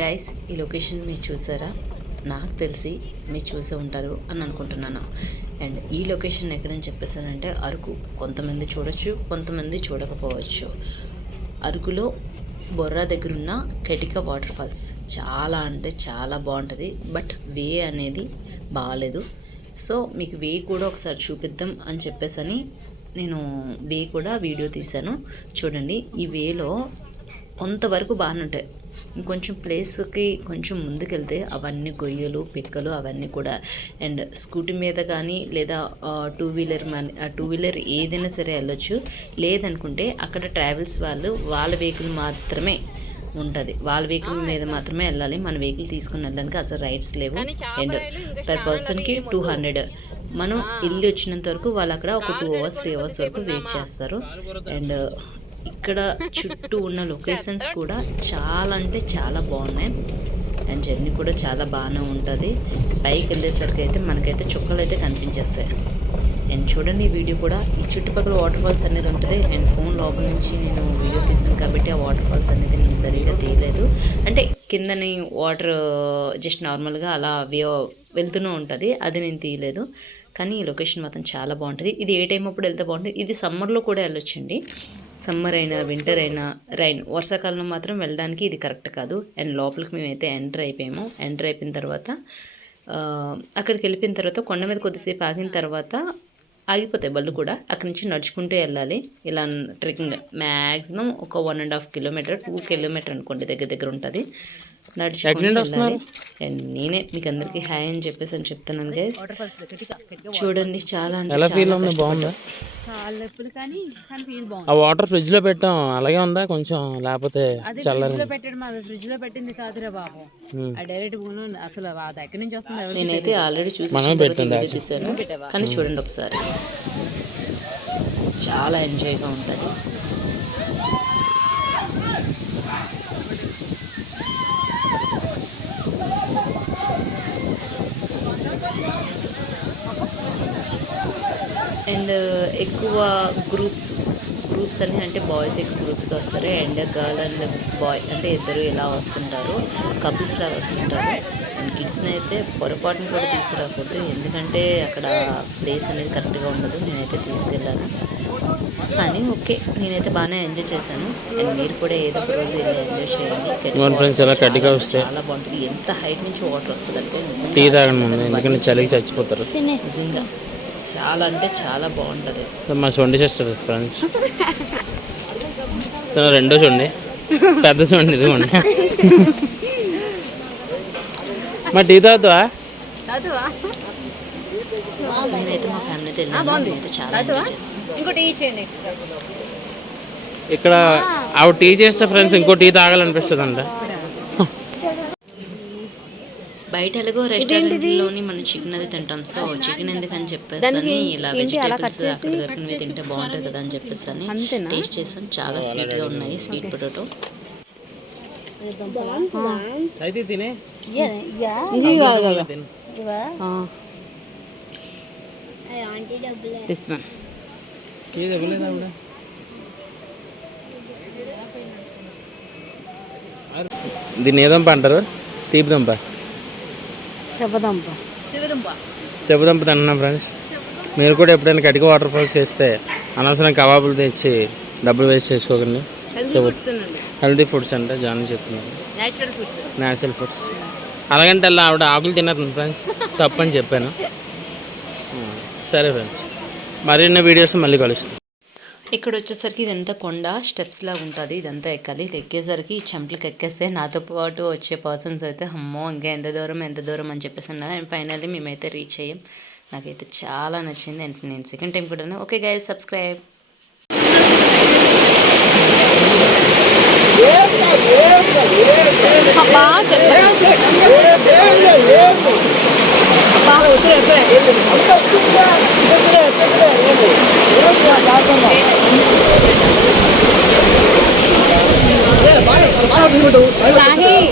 Guys ఈ location మీరు చూసారా? నాకు తెలిసి మీరు చూసే ఉంటారు అని అనుకుంటున్నాను. అండ్ ఈ లొకేషన్ ఎక్కడని చెప్పేసానంటే అరకు. కొంతమంది చూడొచ్చు, కొంతమంది చూడకపోవచ్చు. అరకులో బొర్రా దగ్గరున్న కెటిక వాటర్ ఫాల్స్ చాలా అంటే చాలా బాగుంటుంది. బట్ వే అనేది బాగాలేదు. సో మీకు వే కూడా ఒకసారి చూపిద్దాం అని చెప్పేసని నేను వే కూడా వీడియో తీశాను. చూడండి, ఈ వేలో కొంతవరకు బాగానే ఉంటాయి. ఇంకొంచెం ప్లేస్కి కొంచెం ముందుకెళ్తే అవన్నీ గొయ్యలు, పిక్కలు అవన్నీ కూడా. అండ్ స్కూటీ మీద కానీ లేదా టూ వీలర్ ఏదైనా సరే వెళ్ళొచ్చు. లేదనుకుంటే అక్కడ ట్రావెల్స్ వాళ్ళ వెహికల్ మాత్రమే ఉంటుంది. వాళ్ళ వెహికల్ మీద మాత్రమే వెళ్ళాలి. మన వెహికల్ తీసుకుని వెళ్ళడానికి అసలు రైట్స్ లేవు. అండ్ పర్ పర్సన్కి 200. మనం ఇల్లు వచ్చినంత వరకు వాళ్ళు అక్కడ ఒక 2 hours 3 hours వరకు వెయిట్ చేస్తారు. అండ్ ఇక్కడ చుట్టూ ఉన్న లొకేషన్స్ కూడా చాలా అంటే చాలా బాగున్నాయి. అండ్ జర్నీ కూడా చాలా బాగానే ఉంటుంది. పైకి వెళ్ళేసరికి అయితే మనకైతే చుక్కలు అయితే కనిపించేస్తాయి. అండ్ చూడండి, ఈ వీడియో కూడా ఈ చుట్టుపక్కల వాటర్ ఫాల్స్ అనేది ఉంటుంది. అండ్ ఫోన్ లోపల నుంచి నేను వీడియో తీసాను కాబట్టి ఆ వాటర్ ఫాల్స్ అనేది నేను సరిగ్గా తీయలేదు. అంటే కిందని వాటర్ జస్ట్ నార్మల్గా అలా వెళ్తూనే ఉంటుంది, అది నేను తీయలేదు. కానీ ఈ లొకేషన్ మాత్రం చాలా బాగుంటుంది. ఇది ఏ టైం అప్పుడు వెళ్తే బాగుంటుంది. ఇది సమ్మర్లో కూడా వెళ్ళొచ్చండి. సమ్మర్ అయినా వింటర్ అయినా వర్షాకాలంలో మాత్రం వెళ్ళడానికి ఇది కరెక్ట్ కాదు. అండ్ లోపలికి మేమైతే ఎంటర్ అయిపోయాము. ఎంటర్ అయిపోయిన తర్వాత అక్కడికి వెళ్ళిపోయిన తర్వాత కొండ మీద కొద్దిసేపు ఆగిన తర్వాత ఆగిపోతాయి బళ్ళు కూడా. అక్కడి నుంచి నడుచుకుంటూ వెళ్ళాలి. ఇలా ట్రెక్కింగ్ మ్యాక్సిమం ఒక 1.5 kilometer 2 kilometer అనుకోండి, దగ్గర ఉంటుంది. నడుచుకుంటూ వెళ్ళాలి. అండ్ నేనే మీకు అందరికీ హాయ్ అని చెప్పేసి అని చెప్తున్నాను గైస్. చూడండి, చాలా అంటే బాగుందా ఆ వాటర్ ఫ్రిడ్జ్ లో పెట్టాం, అలాగే ఉందా కొంచెం? లేకపోతే నేనైతే ఆల్రెడీ చూసాను కానీ చూడండి ఒకసారి, చాలా ఎంజాయ్గా ఉంటుంది. అండ్ ఎక్కువ గ్రూప్స్ అని అంటే బాయ్స్ ఎక్కువ గ్రూప్స్గా వస్తారు. అండ్ గర్ల్ అండ్ బాయ్ అంటే ఇద్దరు ఇలా వస్తుంటారు, కపుల్స్ లాగా వస్తుంటారు. అండ్ కిడ్స్ని అయితే పొరపాటును కూడా తీసుకురాకూడదు, ఎందుకంటే అక్కడ ప్లేస్ అనేది కరెక్ట్గా ఉండదు. నేనైతే తీసుకెళ్ళాను, కానీ ఓకే, నేనైతే బాగానే ఎంజాయ్ చేశాను. అండ్ మీరు కూడా ఏదో ఒక రోజు ఇలా ఎంజాయ్ చేయండి. చాలా బాగుంటుంది. ఎంత హైట్ నుంచి వాటర్ వస్తుంది అంటే నిజంగా చాలా అంటే చాలా బాగుంటుంది. మా చూడండి సిస్టర్ ఫ్రెండ్స్, రెండో చూడండి, పెద్ద చూడండి, ఇదిగోండి. మా టీ తాగుతావా? నేనైతే మా ఫ్యామిలీతో వెళ్ళాను. నేనైతే చాలా ఎంజాయ్ చేస్తాను. ఇక్కడ ఆవిడ టీ చేస్తే ఫ్రెండ్స్ ఇంకో టీ తాగాలనిపిస్తుంది అంట. బయట ఎలాగో రెస్టారెంట్లోని మనం చికెన్ అది తింటాం. సో చికెన్ ఎందుకని చెప్పేసి ఇలా వెజిటేబుల్స్ అక్కడ దొరికినవి తింటే బాగుంటుంది కదా అని చెప్పేసి టేస్ట్ చేసాం. చాలా స్వీట్గా ఉన్నాయి. స్వీట్ పొటాటో దీన్ని ఏదంప అంటారు? తీపిదంప, చెప్పుదంప తింటున్నాం ఫ్రెండ్స్. మీరు కూడా ఎప్పుడైనా కటిక వాటర్ ఫాల్స్కి వేస్తే అనవసరం కబాబులు తెచ్చి డబ్బులు వేస్ట్ చేసుకోకండి. హెల్తీ ఫుడ్స్ అంటే జాయిన్ చెప్తున్నాను, న్యాచురల్ ఫుడ్స్. అలాగంటే అలా ఆవిడ ఆకులు తిన్నారు ఫ్రెండ్స్, తప్పని చెప్పాను. సరే ఫ్రెండ్స్, మరిన్ని వీడియోస్ మళ్ళీ కలుస్తాం. ఇక్కడ వచ్చేసరికి ఇదంతా కొండ స్టెప్స్ లాగా ఉంటుంది. ఇదంతా ఎక్కాలి. ఇది ఎక్కేసరికి చెంపలకి ఎక్కేస్తే నాతో పాటు వచ్చే పర్సన్స్ అయితే అమ్మో ఇంకా ఎంత దూరం అని చెప్పేసి అన్నారు. అండ్ ఫైనల్లీ మేమైతే రీచ్ అయ్యాం. నాకైతే చాలా నచ్చింది. అండ్ నేను సెకండ్ టైం కూడా ఓకే గైస్, సబ్స్క్రైబ్. Hey!